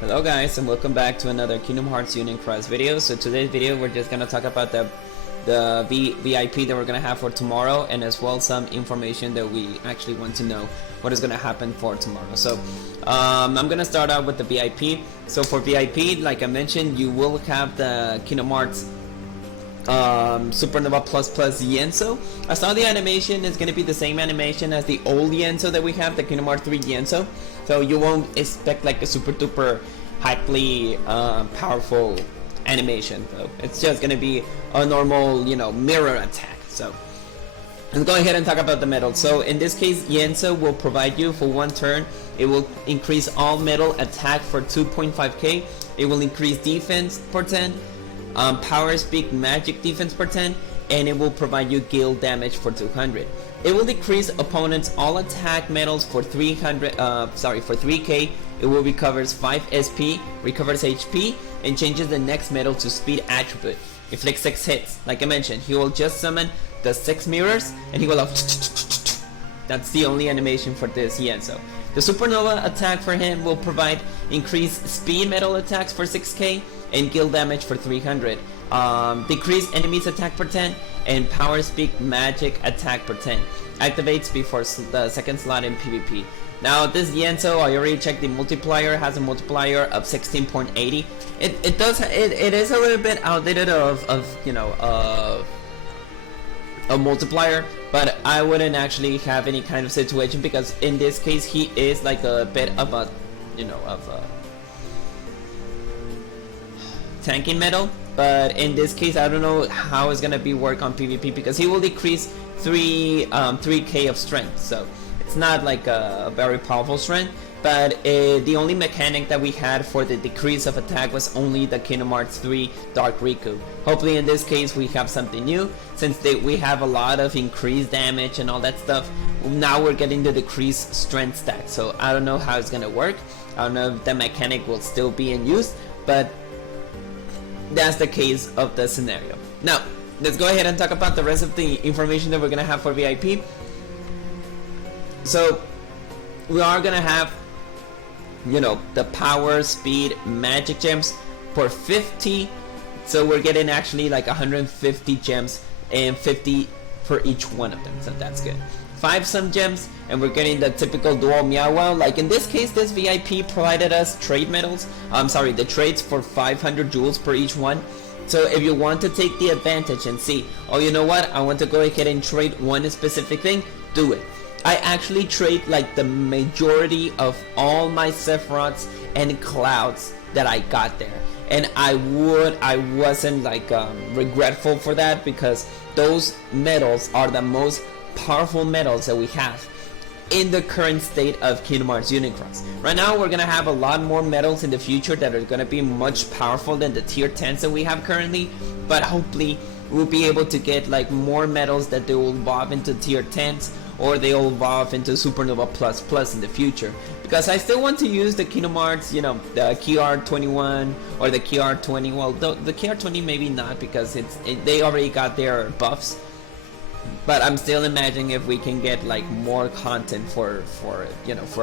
Hello guys, and welcome back to another Kingdom Hearts Union Cross video. So today's video we're just gonna talk about the VIP that we're gonna have for tomorrow, and as well some information that we actually want to know what is gonna happen for tomorrow. So I'm gonna start out with the VIP. So for VIP, like I mentioned, you will have the Kingdom Hearts Supernova Plus Ienzo. I saw the animation is gonna be the same animation as the old Ienzo that we have, the Kingdom Hearts 3 Ienzo. So you won't expect like a super duper hypely powerful animation. So it's just gonna be a normal, mirror attack. So let's go ahead and talk about the medals. So in this case, Ienzo will provide you for one turn. It will increase all metal attack for 2.5k. It will increase defense per 10, power speed magic defense per 10, and it will provide you guild damage for 200. It will decrease opponents' all attack medals for 3k. It will recovers 5 SP, recovers HP, and changes the next medal to speed attribute. Inflicts 6 hits. Like I mentioned, he will just summon the 6 mirrors, and he will have. That's the only animation for this Ienzo. The Supernova attack for him will provide increased speed metal attacks for 6k and guild damage for 300. Decrease enemies attack per 10 and power speed magic attack per 10. Activates before the second slot in PvP. Now this Ienzo, I already checked the multiplier, has a multiplier of 16.80. It is a little bit outdated of a multiplier, but I wouldn't actually have any kind of situation, because in this case he is like a bit of a tanking metal. But in this case, I don't know how it's gonna be work on PvP, because he will decrease 3k of strength. So it's not like a very powerful strength. But the only mechanic that we had for the decrease of attack was only the Kingdom Hearts 3 Dark Riku. Hopefully in this case we have something new, since we have a lot of increased damage and all that stuff. Now we're getting the decreased strength stack. So I don't know how it's gonna work. I don't know if the mechanic will still be in use, but that's the case of the scenario. Now let's go ahead and talk about the rest of the information that we're gonna have for VIP. So we are gonna have the power speed magic gems for 50. So we're getting actually like 150 gems and 50 for each one of them, so that's good. 5 some gems, and we're getting the typical dual Meow. Like in this case, this VIP provided us trade medals. The trades for 500 jewels per each one. So if you want to take the advantage and see, oh, you know what, I want to go ahead and trade one specific thing, do it. I actually trade like the majority of all my Sephiroths and Clouds that I got there, and I wasn't like regretful for that, because those medals are the most powerful medals that we have in the current state of Kingdom Hearts Union Cross. Right now we're gonna have a lot more medals in the future that are gonna be much powerful than the tier 10s that we have currently, but hopefully we'll be able to get like more medals that they will evolve into tier 10s, or they will evolve into Supernova Plus in the future. Because I still want to use the Kingdom Hearts, the KR21 or the KR20. Well, the KR20 maybe not, because they already got their buffs. But I'm still imagining if we can get like more content for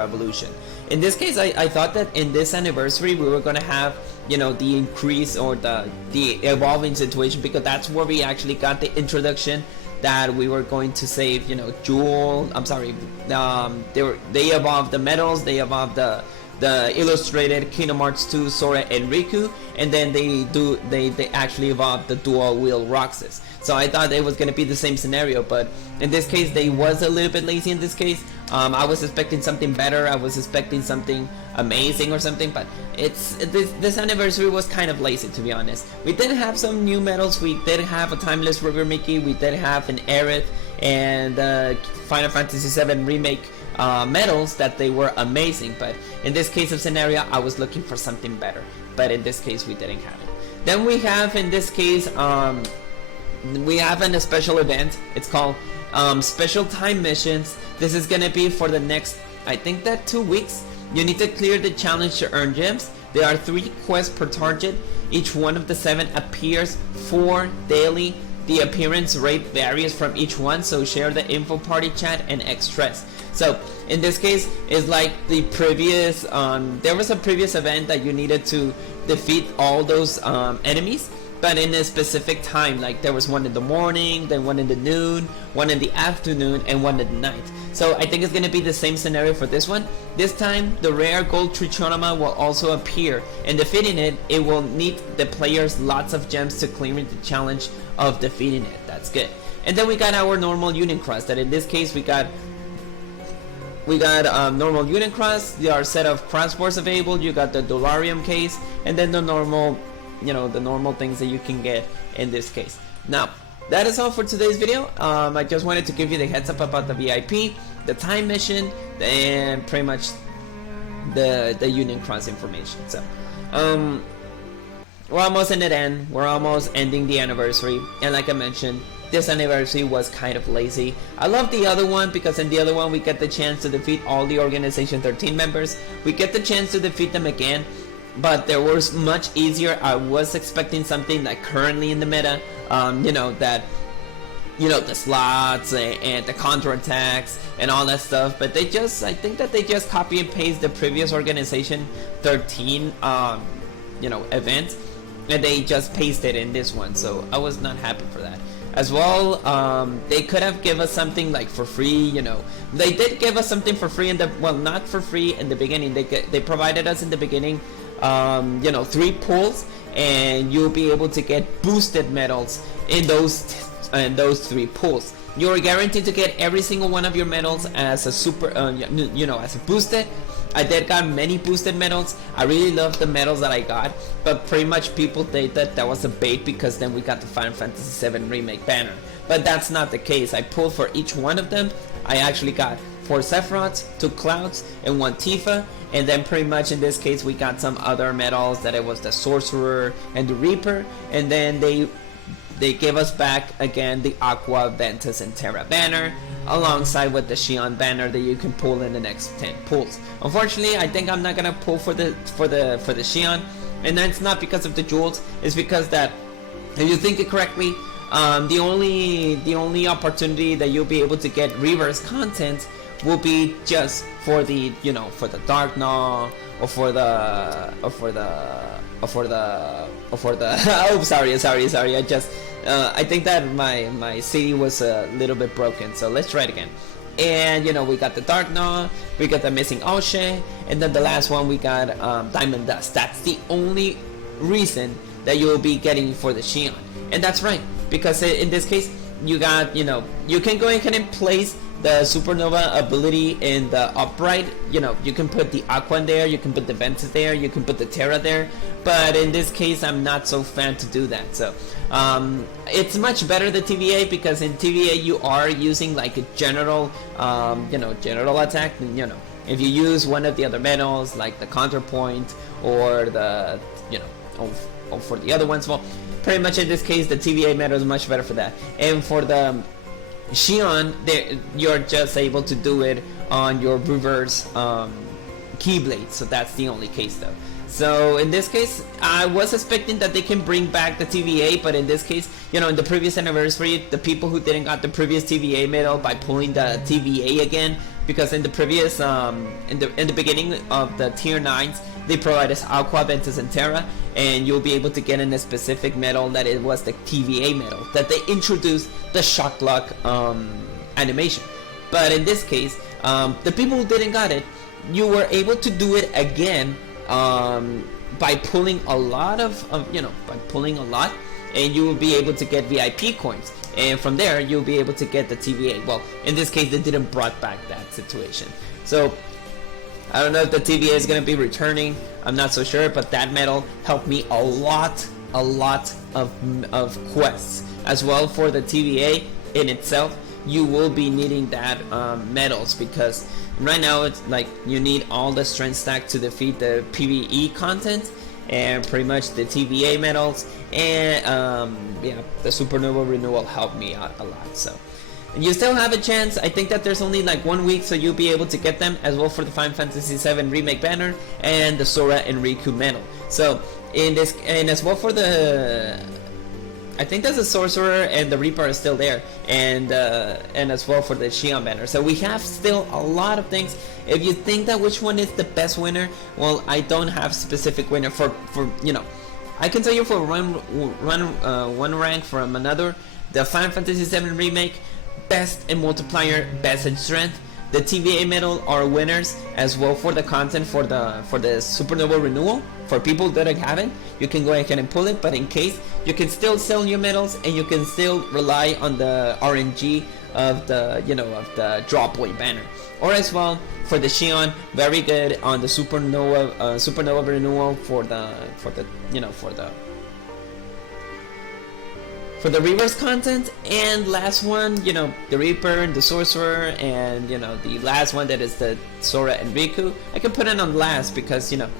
evolution. In this case, I thought that in this anniversary we were gonna have the increase or the evolving situation, because that's where we actually got the introduction that we were going to save Jewel. They evolved the medals, they evolved the illustrated Kingdom Hearts 2 Sora and Riku, and then they actually evolved the dual wheel Roxas. So I thought it was going to be the same scenario, but in this case they was a little bit lazy in this case. I was expecting something better, I was expecting something amazing or something, but this anniversary was kind of lazy, to be honest. We did have some new medals. We did have a Timeless River Mickey, we did have an Aerith and Final Fantasy VII Remake medals that they were amazing, but in this case of scenario I was looking for something better, but in this case we didn't have it. Then we have in this case we have a special event. It's called Special Time Missions. This is gonna be for the next, I think that 2 weeks. You need to clear the challenge to earn gems. There are 3 quests per target. Each one of the 7 appears 4 daily. The appearance rate varies from each one, so share the info party chat and express. So in this case, it's like the previous there was a previous event that you needed to defeat all those enemies, but in a specific time. Like there was one in the morning, then one in the noon, one in the afternoon, and one at night. So I think it's going to be the same scenario for this one. This time the rare gold trichonoma will also appear, and defeating it, it will need the players lots of gems to clear the challenge of defeating it. That's good. And then we got our normal Unicrust, that in this case we got normal Unicrust. There are a set of crossbows available. You got the Dolarium case, and then the normal, the normal things that you can get in this case. Now, that is all for today's video. I just wanted to give you the heads up about the VIP, the time mission, and pretty much the Unicrust information. So, we're almost in the end. We're almost ending the anniversary, and like I mentioned, this anniversary was kind of lazy. I love the other one because in the other one we get the chance to defeat all the Organization 13 members. We get the chance to defeat them again, but there was much easier. I was expecting something like currently in the meta, the slots and the counterattacks and all that stuff, but I think that they just copy and paste the previous Organization 13 event, and they just pasted in this one, so I was not happy for that. As well, they could have given us something like for free, They did give us something for free not for free in the beginning. They provided us in the beginning, 3 pulls, and you'll be able to get boosted medals in those 3 pulls. You're guaranteed to get every single one of your medals as a super, as a boosted. I did got many boosted medals. I really love the medals that I got, but pretty much people think that that was a bait because then we got the Final Fantasy VII Remake banner. But that's not the case. I pulled for each one of them. I actually got 4 Sephiroths, 2 Clouds, and 1 Tifa. And then pretty much in this case we got some other medals that it was the Sorcerer and the Reaper. And then they gave us back again the Aqua, Ventus, and Terra banner, alongside with the Xion banner that you can pull in the next 10 pulls. Unfortunately, I think I'm not gonna pull for the Xion, and that's not because of the jewels. It's because that if you think it correctly, the only opportunity that you'll be able to get reverse content will be just for the Dark Gnaw or for the oh, sorry, I think that my CD was a little bit broken, so let's try it again. And we got the Dark Gnaw, we got the Missing Oshe, and then the last one we got Diamond Dust. That's the only reason that you'll be getting for the Xion. And that's right, because in this case you got, you can go ahead and place the Supernova ability in the upright. You can put the Aqua in there, you can put the Ventus there, you can put the Terra there, but in this case I'm not so fan to do that. So it's much better the TVA, because in TVA you are using like a general general attack. If you use one of the other medals like the Counterpoint or the or for the other ones, well, pretty much in this case the TVA medal is much better for that. And for the Xion, you're just able to do it on your reverse Keyblade, so that's the only case though. So in this case, I was expecting that they can bring back the TVA, but in this case, in the previous anniversary, the people who didn't got the previous TVA medal by pulling the TVA again, because in the previous in the beginning of the tier 9s, they provide us Aqua, Ventus, and Terra, and you'll be able to get in a specific medal that it was the TVA medal, that they introduced the Shock Lock animation. But in this case, the people who didn't got it, you were able to do it again by pulling a lot and you will be able to get VIP coins, and from there you'll be able to get the TVA. Well, in this case they didn't brought back that situation, so I don't know if the TVA is going to be returning. I'm not so sure, but that medal helped me a lot of quests. As well, for the TVA in itself, you will be needing that medals, because right now it's like you need all the strength stack to defeat the PvE content, and pretty much the TVA medals, and the Supernova renewal helped me out a lot. So you still have a chance. I think that there's only like 1 week, so you'll be able to get them, as well for the Final Fantasy VII Remake banner and the Sora and Riku medal. So in this, and as well for the I think that the Sorcerer and the Reaper are still there, and as well for the Xion banner. So we have still a lot of things. If you think that which one is the best winner, well, I don't have specific winner for you know. I can tell you for one rank from another. The Final Fantasy VII Remake, best in multiplier, best in strength. The TVA medal are winners as well for the content for the Supernova renewal. For people that have it, you can go ahead and pull it, but in case, you can still sell your medals and you can still rely on the RNG of the, you know, of the Drop Boy banner. Or as well for the Xion, very good on the Supernova renewal for the you know, for the reverse content. And last one, you know, the Reaper and the Sorcerer, and you know, the last one that is the Sora and Riku. I can put it on last because, you know,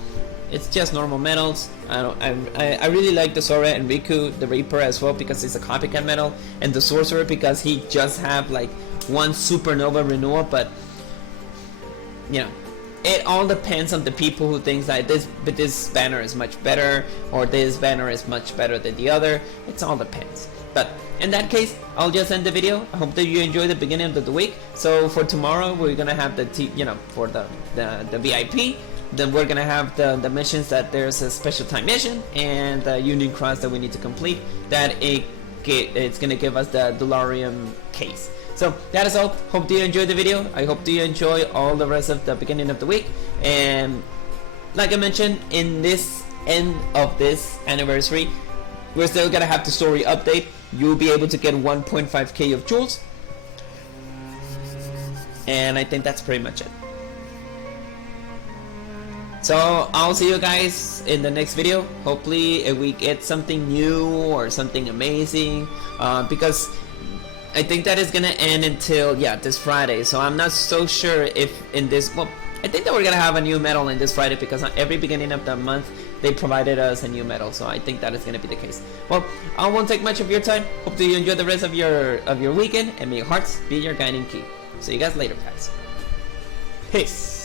it's just normal medals. I really like the Sora and Riku, the Reaper as well because it's a copycat medal, and the Sorcerer because he just have like one Supernova renewal. But you know, it all depends on the people who thinks that this banner is much better or this banner is much better than the other. It's all depends. But in that case, I'll just end the video. I hope that you enjoyed the beginning of the week. So for tomorrow, we're gonna have you know, for the VIP. Then we're gonna have the missions that there's a special time mission and the Union Cross that we need to complete. That it's gonna give us the Delarium case. So that is all. Hope you enjoyed the video. I hope you enjoy all the rest of the beginning of the week. And like I mentioned, in this end of this anniversary, we're still gonna have the story update. You'll be able to get 1.5k of jewels. And I think that's pretty much it. So I'll see you guys in the next video. Hopefully we get something new or something amazing, because I think that is gonna end until, yeah, this Friday. So I'm not so sure if in this, well, I think that we're gonna have a new medal in this Friday because every beginning of the month they provided us a new medal. So I think that is gonna be the case. Well, I won't take much of your time. Hope that you enjoy the rest of your weekend, and may your hearts be your guiding key. See you guys later, guys. Peace.